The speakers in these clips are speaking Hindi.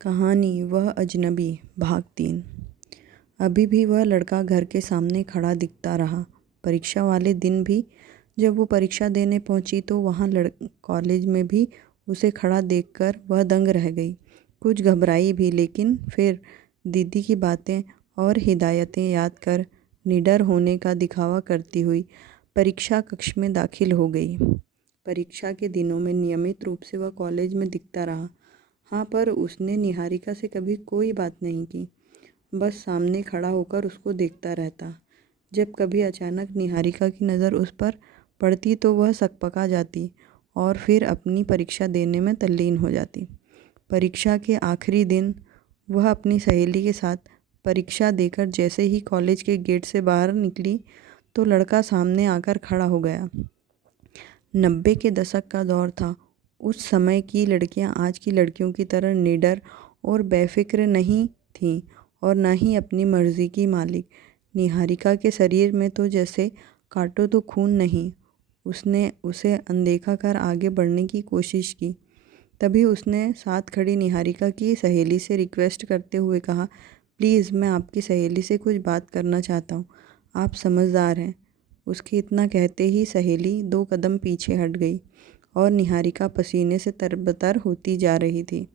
कहानी वह अजनबी भाग 3। अभी भी वह लड़का घर के सामने खड़ा दिखता रहा। परीक्षा वाले दिन भी जब वो परीक्षा देने पहुंची तो वहाँ कॉलेज में भी उसे खड़ा देखकर वह दंग रह गई। कुछ घबराई भी, लेकिन फिर दीदी की बातें और हिदायतें याद कर निडर होने का दिखावा करती हुई परीक्षा कक्ष में दाखिल हो गई। परीक्षा के दिनों में नियमित रूप से वह कॉलेज में दिखता रहा। हाँ, पर उसने निहारिका से कभी कोई बात नहीं की, बस सामने खड़ा होकर उसको देखता रहता। जब कभी अचानक निहारिका की नज़र उस पर पड़ती तो वह सकपका जाती और फिर अपनी परीक्षा देने में तल्लीन हो जाती। परीक्षा के आखिरी दिन वह अपनी सहेली के साथ परीक्षा देकर जैसे ही कॉलेज के गेट से बाहर निकली तो लड़का सामने आकर खड़ा हो गया। 90 के दशक का दौर था। उस समय की लड़कियां आज की लड़कियों की तरह निडर और बेफिक्र नहीं थीं और न ही अपनी मर्जी की मालिक। निहारिका के शरीर में तो जैसे काटो तो खून नहीं। उसने उसे अनदेखा कर आगे बढ़ने की कोशिश की। तभी उसने साथ खड़ी निहारिका की सहेली से रिक्वेस्ट करते हुए कहा, प्लीज़, मैं आपकी सहेली से कुछ बात करना चाहता हूँ, आप समझदार हैं। उसके इतना कहते ही सहेली 2 कदम पीछे हट गई और निहारिका पसीने से तरबतर होती जा रही थी।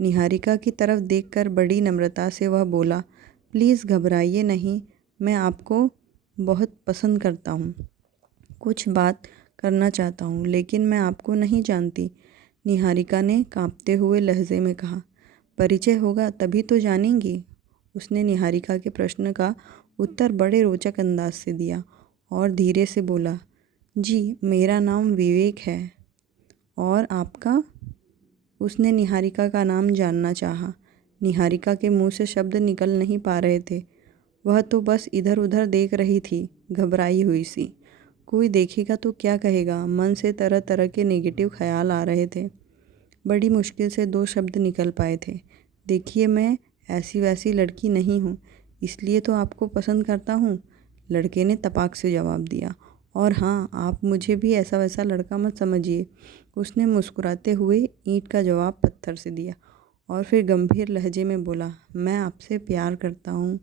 निहारिका की तरफ देखकर बड़ी नम्रता से वह बोला, प्लीज़ घबराइए नहीं, मैं आपको बहुत पसंद करता हूँ, कुछ बात करना चाहता हूँ, लेकिन मैं आपको नहीं जानती। निहारिका ने कांपते हुए लहजे में कहा, परिचय होगा तभी तो जानेंगी। उसने निहारिका के प्रश्न का उत्तर बड़े रोचक अंदाज से दिया और धीरे से बोला, जी, मेरा नाम विवेक है। और आपका? उसने निहारिका का नाम जानना चाहा। निहारिका के मुंह से शब्द निकल नहीं पा रहे थे। वह तो बस इधर उधर देख रही थी, घबराई हुई सी। कोई देखेगा तो क्या कहेगा, मन से तरह तरह के नेगेटिव ख्याल आ रहे थे। बड़ी मुश्किल से 2 शब्द निकल पाए थे, देखिए, मैं ऐसी वैसी लड़की नहीं हूँ, इसलिए तो आपको पसंद करता हूँ। लड़के ने तपाक से जवाब दिया। और हाँ, आप मुझे भी ऐसा वैसा लड़का मत समझिए। उसने मुस्कुराते हुए ईंट का जवाब पत्थर से दिया और फिर गंभीर लहजे में बोला, मैं आपसे प्यार करता हूँ।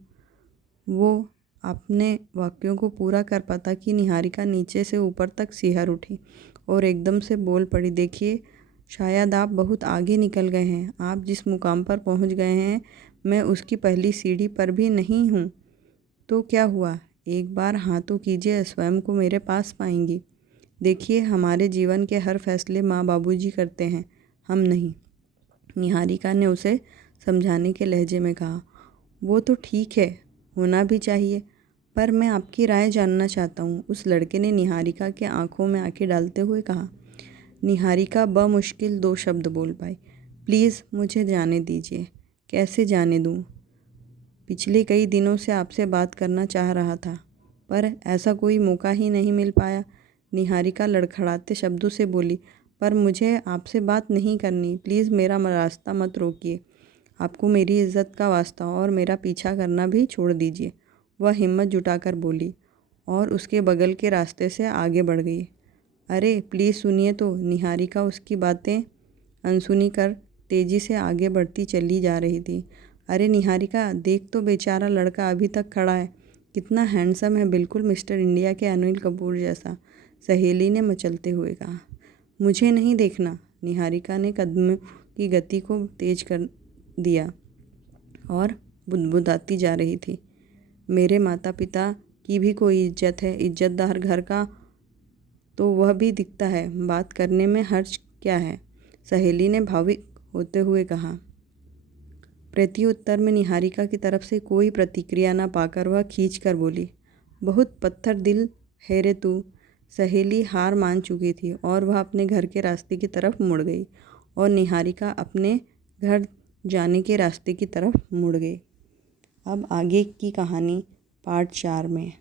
वो अपने वाक्यों को पूरा कर पाता कि निहारिका नीचे से ऊपर तक सिहर उठी और एकदम से बोल पड़ी, देखिए, शायद आप बहुत आगे निकल गए हैं। आप जिस मुकाम पर पहुंच गए हैं, मैं उसकी पहली सीढ़ी पर भी नहीं हूँ। तो क्या हुआ, एक बार हाँ तो कीजिए, स्वयं को मेरे पास पाएंगी। देखिए, हमारे जीवन के हर फैसले माँ बाबूजी करते हैं, हम नहीं। निहारिका ने उसे समझाने के लहजे में कहा। वो तो ठीक है, होना भी चाहिए, पर मैं आपकी राय जानना चाहता हूँ। उस लड़के ने निहारिका के आंखों में आंखें डालते हुए कहा। निहारिका बमुश्किल 2 शब्द बोल पाई, प्लीज़ मुझे जाने दीजिए। कैसे जाने दूँ? पिछले कई दिनों से आपसे बात करना चाह रहा था, पर ऐसा कोई मौका ही नहीं मिल पाया। निहारिका लड़खड़ाते शब्दों से बोली, पर मुझे आपसे बात नहीं करनी, प्लीज़ मेरा रास्ता मत रोकिए। आपको मेरी इज्जत का वास्ता, और मेरा पीछा करना भी छोड़ दीजिए। वह हिम्मत जुटाकर बोली और उसके बगल के रास्ते से आगे बढ़ गई। अरे प्लीज़ सुनिए तो। निहारिका उसकी बातें अनसुनी कर तेज़ी से आगे बढ़ती चली जा रही थी। अरे निहारिका, देख तो, बेचारा लड़का अभी तक खड़ा है, कितना हैंडसम है, बिल्कुल मिस्टर इंडिया के अनिल कपूर जैसा, सहेली ने मचलते हुए कहा। मुझे नहीं देखना। निहारिका ने कदमों की गति को तेज कर दिया और बुदबुदाती जा रही थी। मेरे माता पिता की भी कोई इज्जत है, इज्जतदार घर का तो वह भी दिखता है, बात करने में हर्ज क्या है, सहेली ने भावुक होते हुए कहा। प्रत्युत्तर में निहारिका की तरफ से कोई प्रतिक्रिया न पाकर वह खींच कर बोली, बहुत पत्थर दिल है रे तू। सहेली हार मान चुकी थी और वह अपने घर के रास्ते की तरफ मुड़ गई और निहारिका अपने घर जाने के रास्ते की तरफ मुड़ गई। अब आगे की कहानी पार्ट 4 में।